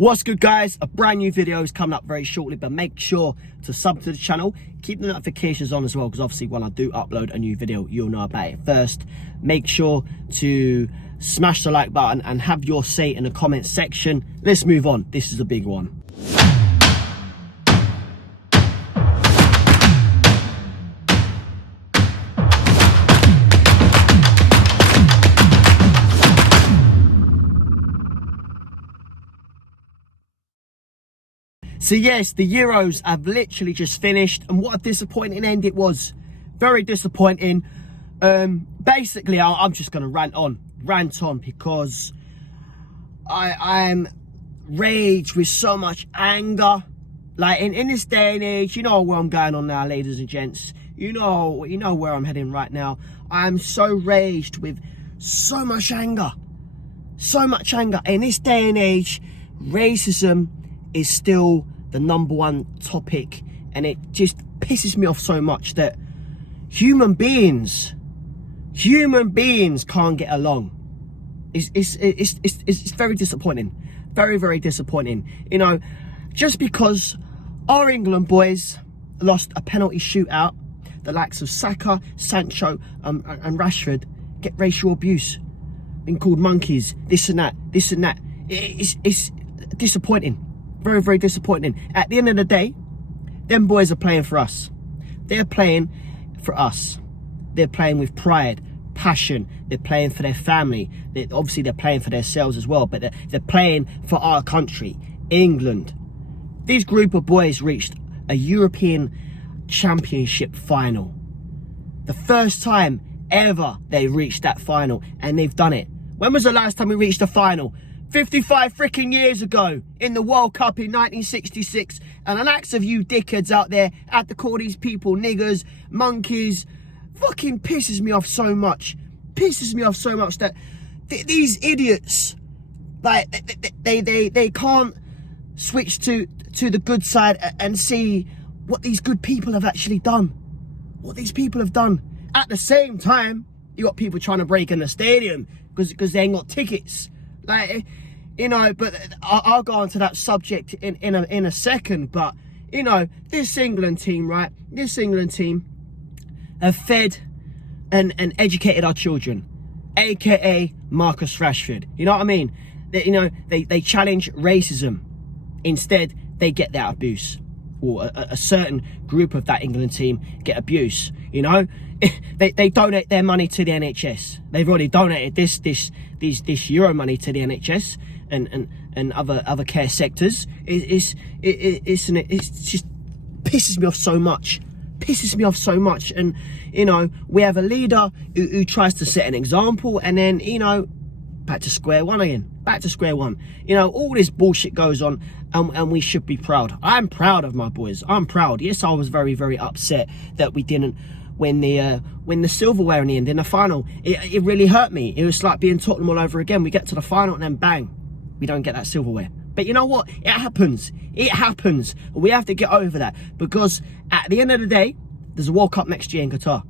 What's good, guys? A brand new video is coming up very shortly, but make sure to sub to the channel, keep the notifications on as well, because obviously when I do upload a new video, you'll know about it first. Make sure to smash the like button and have your say in the comment section. Let's move on. This is a big one. So yes, the Euros have literally just finished, and what a disappointing end it was. Very disappointing. Basically, I'm just going to rant on because I'm raged with so much anger. Like in this day and age, you know where I'm going on now, ladies and gents. You know where I'm heading right now. I'm so raged with so much anger. So much anger. In this day and age, racism is still the #1 topic, and it just pisses me off so much that human beings can't get along. It's very disappointing, very disappointing. You know, just because our England boys lost a penalty shootout, the likes of Saka, Sancho and Rashford get racial abuse, been called monkeys, this and that. It's disappointing. Very disappointing. At the end of the day, them boys are playing for us. They're playing for us. They're playing with pride, passion. They're playing for their family. Obviously, they're playing for themselves as well, but they're playing for our country, England. These group of boys reached a European Championship final. The first time ever they reached that final, and they've done it. When was the last time we reached a final? 55 freaking years ago in the World Cup in 1966, and an axe of you dickheads out there had to call these people niggers, monkeys, fucking pisses me off so much. Pisses me off so much that these idiots, like they can't switch to the good side and see what these good people have actually done. What these people have done. At the same time, you got people trying to break in the stadium because they ain't got tickets. Like, you know, but I'll go on to that subject in a second. But, you know, this England team, right? This England team have fed and educated our children, aka Marcus Rashford. You know what I mean? They challenge racism. Instead, they get that abuse. Or a certain group of that England team get abuse. You know, they donate their money to the NHS. They've already donated this Euro money to the NHS and other care sectors. It's just pisses me off so much. Pisses me off so much. And you know, we have a leader who tries to set an example, and then, you know, back to square one again. Back to square one. You know, all this bullshit goes on, and we should be proud. I'm proud of my boys. I'm proud. Yes, I was very upset that we didn't win the silverware in the end, in the final. It really hurt me. It was like being Tottenham all over again. We get to the final and then bang, we don't get that silverware. But you know what? It happens. It happens. We have to get over that, because at the end of the day, there's a World Cup next year in Qatar.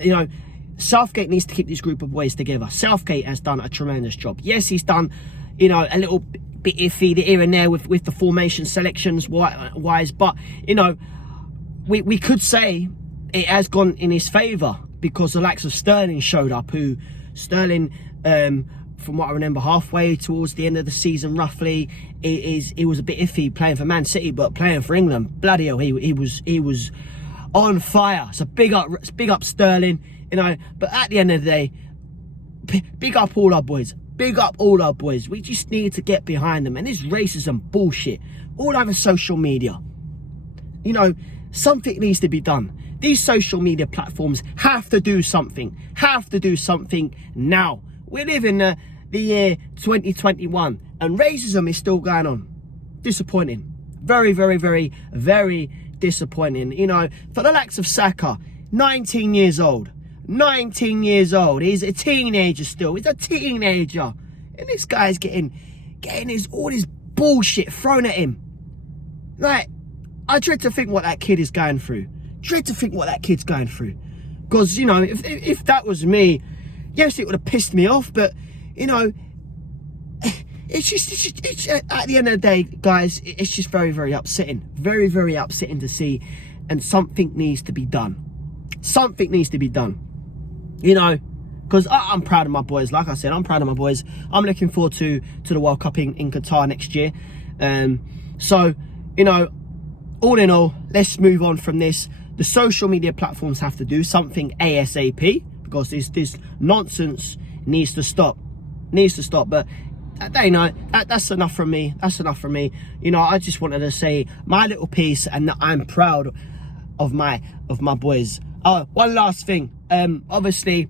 You know, Southgate needs to keep this group of boys together. Southgate has done a tremendous job. Yes, he's done, you know, a little bit iffy here and there with the formation selections wise, but you know, we could say it has gone in his favour, because the likes of Sterling showed up. Sterling, from what I remember, halfway towards the end of the season, roughly, he was a bit iffy playing for Man City, but playing for England, bloody hell, he was on fire. So big up Sterling, you know. But at the end of the day, big up all our boys. Big up all our boys. We just need to get behind them. And this racism bullshit all over social media, you know, something needs to be done. These social media platforms have to do something. Have to do something now. We live in the year 2021, and racism is still going on. Disappointing. Very disappointing. You know, for the likes of Saka, 19 years old. 19 years old. He's a teenager still. He's a teenager. And this guy's getting all this bullshit thrown at him. Like, I dread to think what that kid is going through. Dread to think what that kid's going through. Because, you know, if that was me, yes, it would have pissed me off, but, you know, it's at the end of the day, guys, it's just very, very upsetting. Very, very upsetting to see. And something needs to be done. Something needs to be done. You know, because I'm proud of my boys. Like I said, I'm proud of my boys. I'm looking forward to the World Cup in Qatar next year. So, you know, all in all, let's move on from this. The social media platforms have to do something ASAP, because this nonsense needs to stop. But you know, that's enough from me. That's enough from me. You know, I just wanted to say my little piece, and that I'm proud of my boys. Oh, one last thing. Obviously,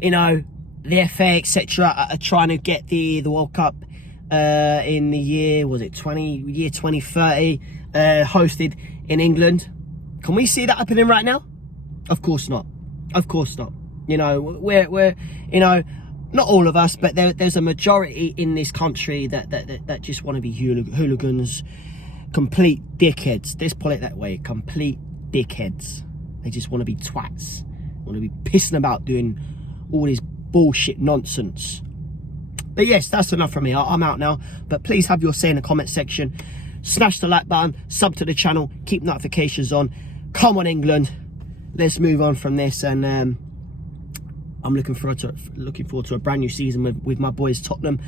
you know, the FA, etc., are trying to get the World Cup in the year, was it 2030, hosted in England. Can we see that happening right now? Of course not. Of course not. You know, we're you know, not all of us, but there's a majority in this country that just want to be hooligans, complete dickheads. Let's put it that way, complete dickheads. They just want to be twats, want to be pissing about doing all this bullshit nonsense. But yes, that's enough from me. I'm out now. But please have your say in the comment section. Smash the like button, sub to the channel, keep notifications on. Come on, England. Let's move on from this, and I'm looking forward to a brand new season with my boys Tottenham.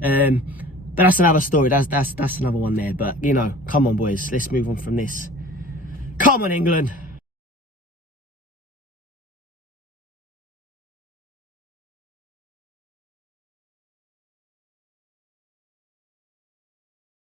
But that's another story. That's another one there. But you know, come on, boys. Let's move on from this. Come on, England.